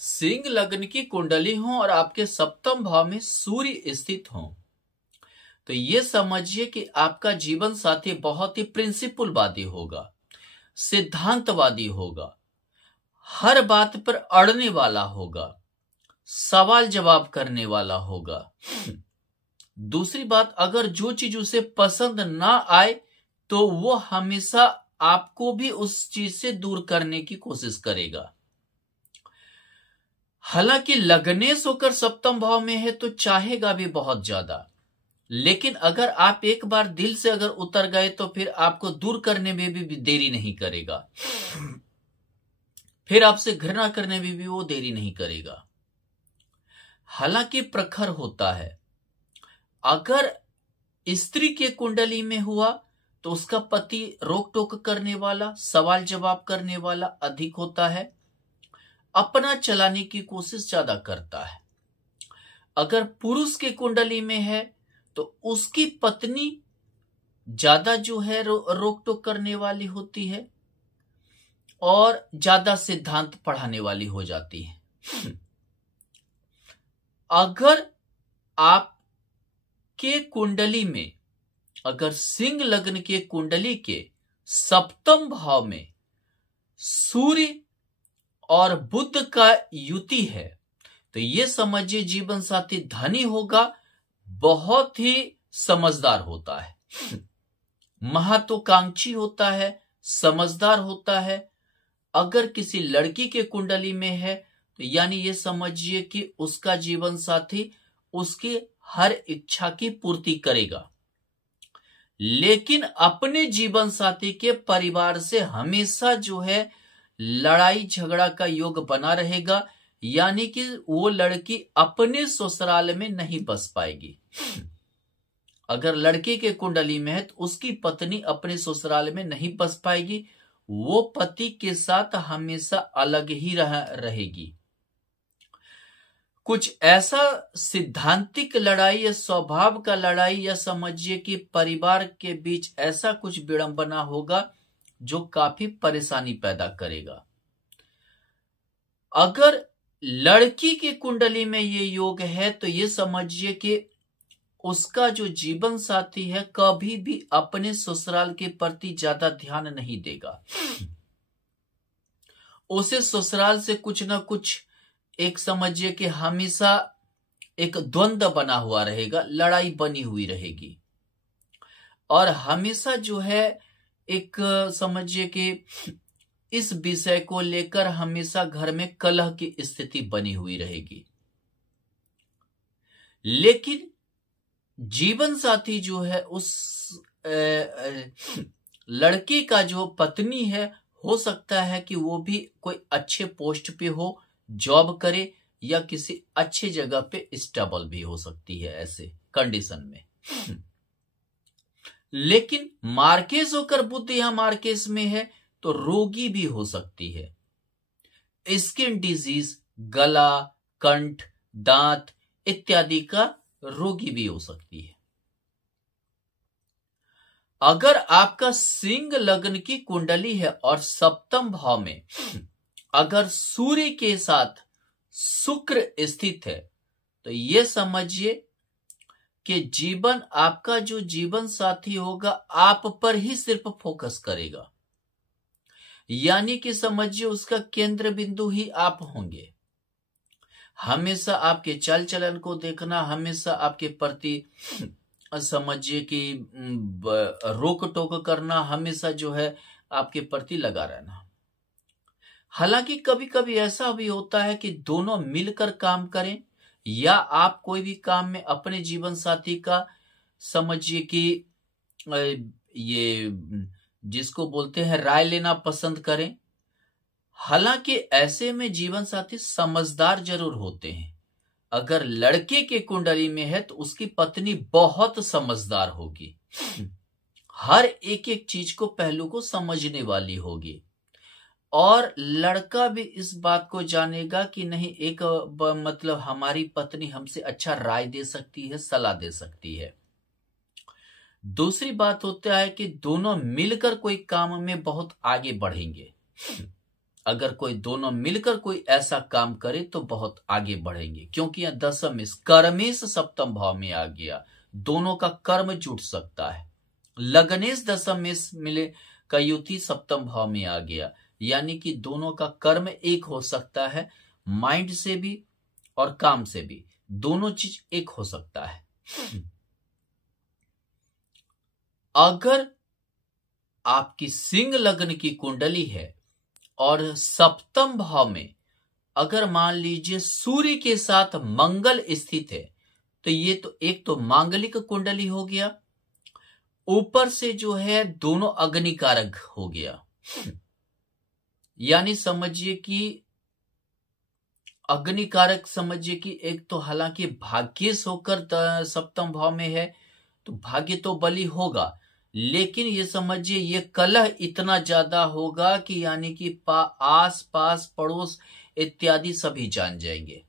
सिंह लग्न की कुंडली हो और आपके सप्तम भाव में सूर्य स्थित हो तो ये समझिए कि आपका जीवन साथी बहुत ही प्रिंसिपलवादी होगा, सिद्धांतवादी होगा, हर बात पर अड़ने वाला होगा, सवाल जवाब करने वाला होगा। दूसरी बात, अगर जो चीज उसे पसंद ना आए तो वो हमेशा आपको भी उस चीज से दूर करने की कोशिश करेगा। हालांकि लग्नेश होकर सप्तम भाव में है तो चाहेगा भी बहुत ज्यादा, लेकिन अगर आप एक बार दिल से अगर उतर गए तो फिर आपको दूर करने में भी देरी नहीं करेगा, फिर आपसे घृणा करने में भी वो देरी नहीं करेगा। हालांकि प्रखर होता है। अगर स्त्री के कुंडली में हुआ तो उसका पति रोक टोक करने वाला, सवाल जवाब करने वाला अधिक होता है, अपना चलाने की कोशिश ज्यादा करता है। अगर पुरुष के कुंडली में है तो उसकी पत्नी ज्यादा जो है रोक टोक करने वाली होती है और ज्यादा सिद्धांत पढ़ाने वाली हो जाती है। अगर आपके कुंडली में, अगर सिंह लग्न के कुंडली के सप्तम भाव में सूर्य और बुध का युति है तो ये समझिए जीवन साथी धनी होगा, बहुत ही समझदार होता है, महत्वाकांक्षी होता है, समझदार होता है। अगर किसी लड़की के कुंडली में है तो यानी ये समझिए कि उसका जीवन साथी उसकी हर इच्छा की पूर्ति करेगा, लेकिन अपने जीवन साथी के परिवार से हमेशा जो है लड़ाई झगड़ा का योग बना रहेगा, यानी कि वो लड़की अपने ससुराल में नहीं बस पाएगी। अगर लड़के के कुंडली में है तो उसकी पत्नी अपने ससुराल में नहीं बस पाएगी, वो पति के साथ हमेशा अलग ही रहेगी। कुछ ऐसा सिद्धांतिक लड़ाई या स्वभाव का लड़ाई या समझिए कि परिवार के बीच ऐसा कुछ विडंबना होगा जो काफी परेशानी पैदा करेगा। अगर लड़की की कुंडली में ये योग है तो ये समझिए कि उसका जो जीवन साथी है कभी भी अपने ससुराल के प्रति ज्यादा ध्यान नहीं देगा। उसे ससुराल से कुछ ना कुछ एक समझिए कि हमेशा एक द्वंद्व बना हुआ रहेगा, लड़ाई बनी हुई रहेगी और हमेशा जो है एक समझिए कि इस विषय को लेकर हमेशा घर में कलह की स्थिति बनी हुई रहेगी। लेकिन जीवन साथी जो है उस लड़की का जो पत्नी है हो सकता है कि वो भी कोई अच्छे पोस्ट पे हो, जॉब करे या किसी अच्छे जगह पे स्टेबल भी हो सकती है ऐसे कंडीशन में। लेकिन मार्केस होकर बुध या मार्केस में है तो रोगी भी हो सकती है, स्किन डिजीज, गला, कंठ, दांत इत्यादि का रोगी भी हो सकती है। अगर आपका सिंह लग्न की कुंडली है और सप्तम भाव में अगर सूर्य के साथ शुक्र स्थित है तो ये समझिए कि जीवन, आपका जो जीवन साथी होगा आप पर ही सिर्फ फोकस करेगा, यानी कि समझिए उसका केंद्र बिंदु ही आप होंगे। हमेशा आपके चल चलन को देखना, हमेशा आपके प्रति समझिए कि रोक टोक करना, हमेशा जो है आपके प्रति लगा रहना। हालांकि कभी कभी ऐसा भी होता है कि दोनों मिलकर काम करें या आप कोई भी काम में अपने जीवन साथी का समझिए कि ये जिसको बोलते हैं राय लेना पसंद करें। हालांकि ऐसे में जीवन साथी समझदार जरूर होते हैं। अगर लड़के के कुंडली में है तो उसकी पत्नी बहुत समझदार होगी, हर एक एक चीज को, पहलू को समझने वाली होगी और लड़का भी इस बात को जानेगा कि नहीं, एक मतलब हमारी पत्नी हमसे अच्छा राय दे सकती है, सलाह दे सकती है। दूसरी बात होता है कि दोनों मिलकर कोई काम में बहुत आगे बढ़ेंगे। अगर कोई दोनों मिलकर कोई ऐसा काम करे तो बहुत आगे बढ़ेंगे, क्योंकि यह दशमेश कर्मेश सप्तम भाव में आ गया, दोनों का कर्म जुट सकता है। लग्नेश दशमेश मिले का युति सप्तम भाव में आ गया, यानी कि दोनों का कर्म एक हो सकता है, माइंड से भी और काम से भी, दोनों चीज एक हो सकता है। अगर आपकी सिंह लग्न की कुंडली है और सप्तम भाव में अगर मान लीजिए सूर्य के साथ मंगल स्थित है, तो ये तो एक तो मांगलिक कुंडली हो गया, ऊपर से जो है दोनों अग्निकारक हो गया। यानी समझिए कि अग्निकारक, समझिए कि एक तो हालांकि भाग्येश होकर सप्तम भाव में है तो भाग्य तो बली होगा, लेकिन ये समझिए ये कलह इतना ज्यादा होगा कि यानी कि आस पास पड़ोस इत्यादि सभी जान जाएंगे।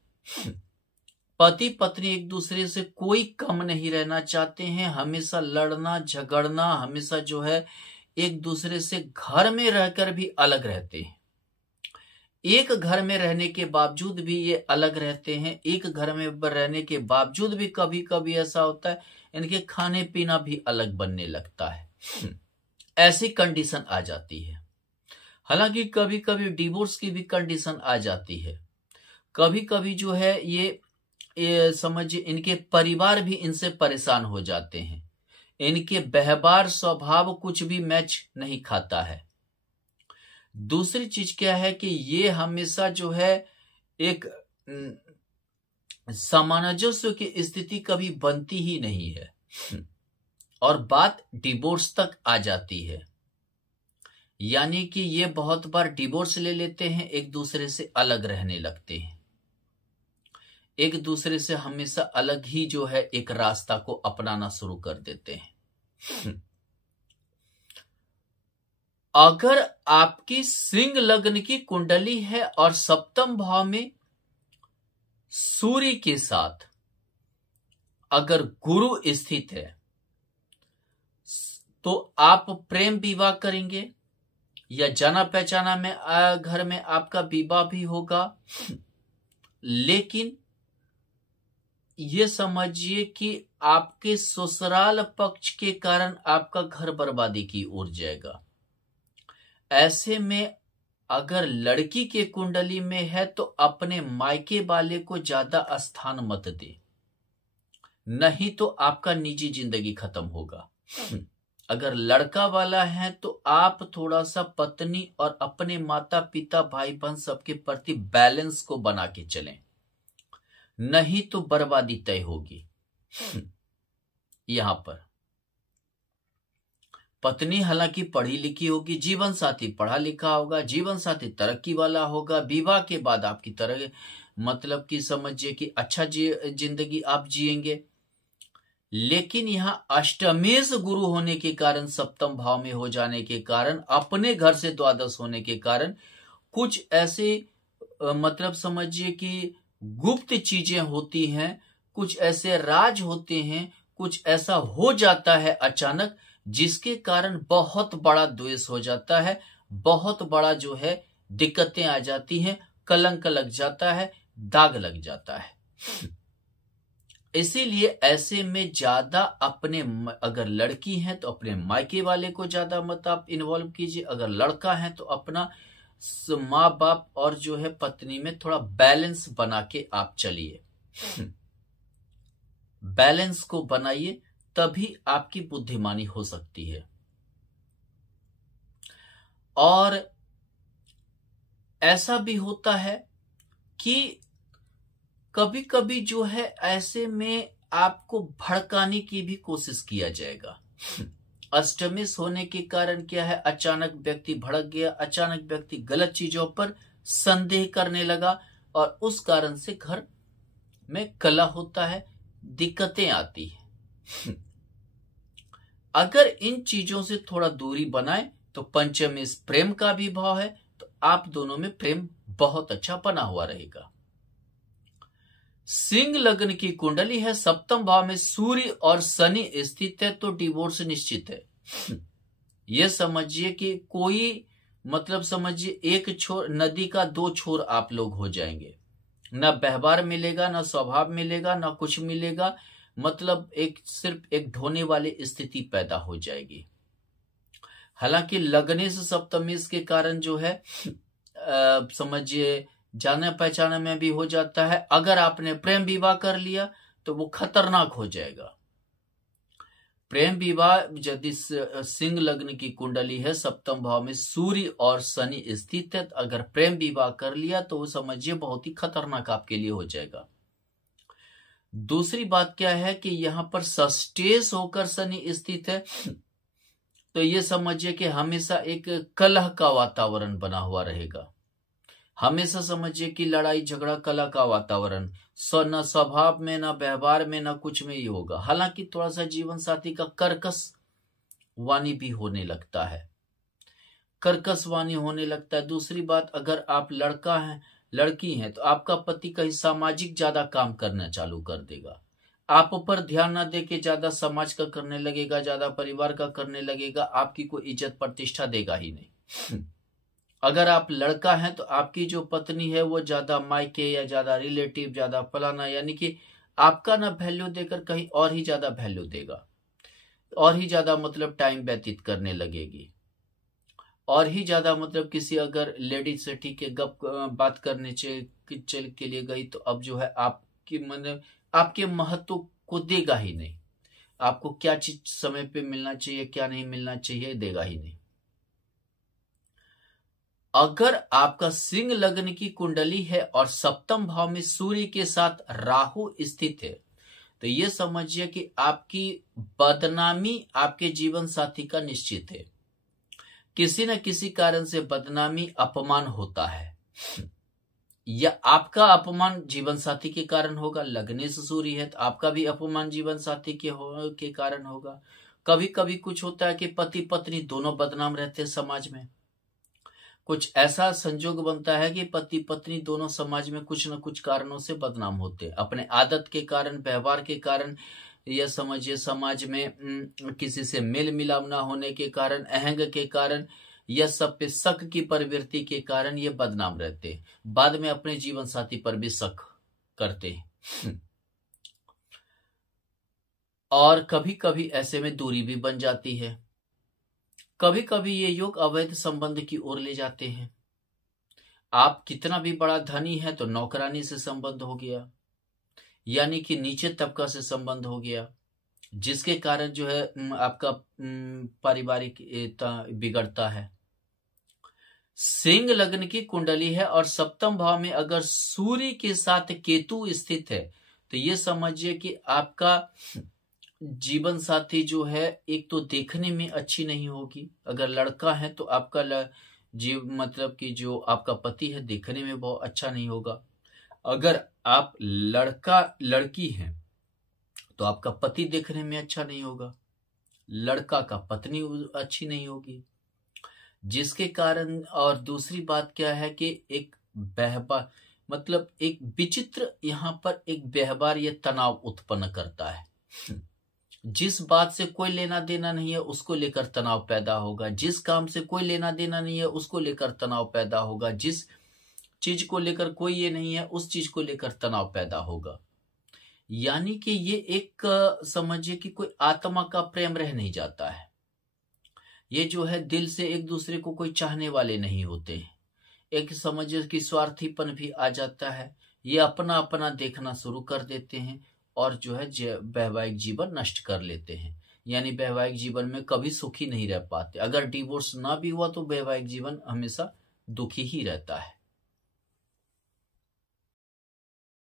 पति पत्नी एक दूसरे से कोई कम नहीं रहना चाहते हैं, हमेशा लड़ना झगड़ना, हमेशा जो है एक दूसरे से घर में रहकर भी अलग रहते हैं। एक घर में रहने के बावजूद भी ये अलग रहते हैं, एक घर में रहने के बावजूद भी कभी कभी ऐसा होता है इनके खाने पीना भी अलग बनने लगता है। ऐसी कंडीशन आ जाती है। हालांकि कभी कभी डिवोर्स की भी कंडीशन आ जाती है। कभी कभी जो है ये समझिए इनके परिवार भी इनसे परेशान हो जाते हैं, इनके व्यवहार स्वभाव कुछ भी मैच नहीं खाता है। दूसरी चीज क्या है कि ये हमेशा जो है एक सामंजस्य की स्थिति कभी बनती ही नहीं है और बात डिवोर्स तक आ जाती है। यानी कि ये बहुत बार डिवोर्स ले लेते हैं, एक दूसरे से अलग रहने लगते हैं, एक दूसरे से हमेशा अलग ही जो है एक रास्ता को अपनाना शुरू कर देते हैं। अगर आपकी सिंह लग्न की कुंडली है और सप्तम भाव में सूर्य के साथ अगर गुरु स्थित है तो आप प्रेम विवाह करेंगे या जाना पहचाना में घर में आपका विवाह भी होगा, लेकिन ये समझिए कि आपके ससुराल पक्ष के कारण आपका घर बर्बादी की ओर जाएगा। ऐसे में अगर लड़की के कुंडली में है तो अपने मायके वाले को ज्यादा स्थान मत दे, नहीं तो आपका निजी जिंदगी खत्म होगा। अगर लड़का वाला है तो आप थोड़ा सा पत्नी और अपने माता पिता भाई बहन सबके प्रति बैलेंस को बना के चलें, नहीं तो बर्बादी तय होगी। यहां पर पत्नी हालांकि पढ़ी लिखी होगी, जीवन साथी पढ़ा लिखा होगा, जीवन साथी तरक्की वाला होगा, विवाह के बाद आपकी तरह मतलब कि समझिए कि अच्छा जिंदगी आप जिएंगे। लेकिन यहां अष्टमेश गुरु होने के कारण, सप्तम भाव में हो जाने के कारण, अपने घर से द्वादश होने के कारण कुछ ऐसे मतलब समझिए कि गुप्त चीजें होती हैं, कुछ ऐसे राज होते हैं, कुछ ऐसा हो जाता है अचानक जिसके कारण बहुत बड़ा द्वेष हो जाता है, बहुत बड़ा जो है दिक्कतें आ जाती हैं, कलंक लग जाता है, दाग लग जाता है। इसीलिए ऐसे में ज्यादा अपने, अगर लड़की है तो अपने मायके वाले को ज्यादा मत आप इन्वॉल्व कीजिए, अगर लड़का है तो अपना माँ बाप और जो है पत्नी में थोड़ा बैलेंस बना के आप चलिए। बैलेंस को बनाइए, तभी आपकी बुद्धिमानी हो सकती है। और ऐसा भी होता है कि कभी कभी जो है ऐसे में आपको भड़काने की भी कोशिश किया जाएगा। अष्टमेश होने के कारण क्या है, अचानक व्यक्ति भड़क गया, अचानक व्यक्ति गलत चीजों पर संदेह करने लगा और उस कारण से घर में कलह होता है, दिक्कतें आती है। अगर इन चीजों से थोड़ा दूरी बनाए तो पंचमेश प्रेम का भी भाव है, तो आप दोनों में प्रेम बहुत अच्छा बना हुआ रहेगा। सिंह लग्न की कुंडली है, सप्तम भाव में सूर्य और शनि स्थित है तो डिवोर्स निश्चित है। यह समझिए कि कोई मतलब समझिए एक छोर नदी का दो छोर आप लोग हो जाएंगे, न व्यवहार मिलेगा, न स्वभाव मिलेगा, न कुछ मिलेगा। मतलब एक सिर्फ एक ढोने वाली स्थिति पैदा हो जाएगी। हालांकि लग्नेश सप्तमेश के कारण जो है समझिए जाने पहचाने में भी हो जाता है। अगर आपने प्रेम विवाह कर लिया तो वो खतरनाक हो जाएगा। प्रेम विवाह यदि सिंह लग्न की कुंडली है, सप्तम भाव में सूर्य और शनि स्थित है, अगर प्रेम विवाह कर लिया तो वो समझिए बहुत ही खतरनाक आपके लिए हो जाएगा। दूसरी बात क्या है कि यहां पर सस्टेस होकर शनि स्थित है, तो ये समझिए कि हमेशा एक कलह का वातावरण बना हुआ रहेगा। हमेशा समझिए कि लड़ाई झगड़ा कलह का वातावरण, न स्वभाव में, न व्यवहार में, न कुछ में ही होगा। हालांकि थोड़ा सा जीवन साथी का कर्कश वाणी भी होने लगता है, कर्कश वाणी होने लगता है। दूसरी बात, अगर आप लड़का हैं, लड़की हैं, तो आपका पति कहीं सामाजिक ज्यादा काम करना चालू कर देगा। आप ऊपर ध्यान ना देके ज्यादा समाज का करने लगेगा, ज्यादा परिवार का करने लगेगा, आपकी कोई इज्जत प्रतिष्ठा देगा ही नहीं। अगर आप लड़का हैं तो आपकी जो पत्नी है वो ज्यादा मायके या ज्यादा रिलेटिव, ज्यादा फलाना, यानी कि आपका ना वैल्यू देकर कहीं और ही ज्यादा वैल्यू देगा, और ही ज्यादा मतलब टाइम व्यतीत करने लगेगी, और ही ज्यादा मतलब किसी अगर लेडीज से ठीक है गप बात करने के लिए गई तो अब जो है आपकी मतलब आपके महत्व को देगा ही नहीं। आपको क्या चीज समय पे मिलना चाहिए, क्या नहीं मिलना चाहिए, देगा ही नहीं। अगर आपका सिंह लग्न की कुंडली है और सप्तम भाव में सूर्य के साथ राहु स्थित है, तो ये समझिए कि आपकी बदनामी आपके जीवन साथी का निश्चित है। किसी न किसी कारण से बदनामी, अपमान होता है, या आपका अपमान जीवन साथी के कारण होगा। लग्नेश सूर्य है तो आपका भी अपमान जीवन साथी के कारण होगा। कभी कभी कुछ होता है कि पति पत्नी दोनों बदनाम रहते हैं समाज में। कुछ ऐसा संजोग बनता है कि पति पत्नी दोनों समाज में कुछ न कुछ कारणों से बदनाम होते हैं, अपने आदत के कारण, व्यवहार के कारण, या समझिए समाज में किसी से मेल मिलाप न होने के कारण, अहंग के कारण, या सब पे शक की प्रवृत्ति के कारण ये बदनाम रहते हैं। बाद में अपने जीवन साथी पर भी शक करते हैं, और कभी कभी ऐसे में दूरी भी बन जाती है। कभी कभी ये योग अवैध संबंध की ओर ले जाते हैं। आप कितना भी बड़ा धनी है तो नौकरानी से संबंध हो गया, यानी कि नीचे तबका से संबंध हो गया, जिसके कारण जो है आपका पारिवारिक बिगड़ता है। सिंह लग्न की कुंडली है और सप्तम भाव में अगर सूर्य के साथ केतु स्थित है, तो ये समझिए कि आपका जीवन साथी जो है एक तो देखने में अच्छी नहीं होगी। अगर लड़का है तो आपका मतलब कि जो आपका पति है देखने में बहुत अच्छा नहीं होगा। अगर आप लड़का लड़की हैं तो आपका पति देखने में अच्छा नहीं होगा, लड़का का पत्नी अच्छी नहीं होगी, जिसके कारण। और दूसरी बात क्या है कि एक व्यवहार मतलब एक विचित्र यहाँ पर एक व्यवहार ये तनाव उत्पन्न करता है। जिस बात से कोई लेना देना नहीं है उसको लेकर तनाव पैदा होगा, जिस काम से कोई लेना देना नहीं है उसको लेकर तनाव पैदा होगा, जिस चीज को लेकर कोई ये नहीं है उस चीज को लेकर तनाव पैदा होगा। यानी कि ये एक समझिए कि कोई आत्मा का प्रेम रह नहीं जाता है। ये जो है दिल से एक दूसरे को कोई चाहने वाले नहीं होते हैं। एक समझिए कि स्वार्थीपन भी आ जाता है। ये अपना अपना देखना शुरू कर देते हैं और जो है वैवाहिक जीवन नष्ट कर लेते हैं। यानी वैवाहिक जीवन में कभी सुखी नहीं रह पाते। अगर डिवोर्स ना भी हुआ तो वैवाहिक जीवन हमेशा दुखी ही रहता है।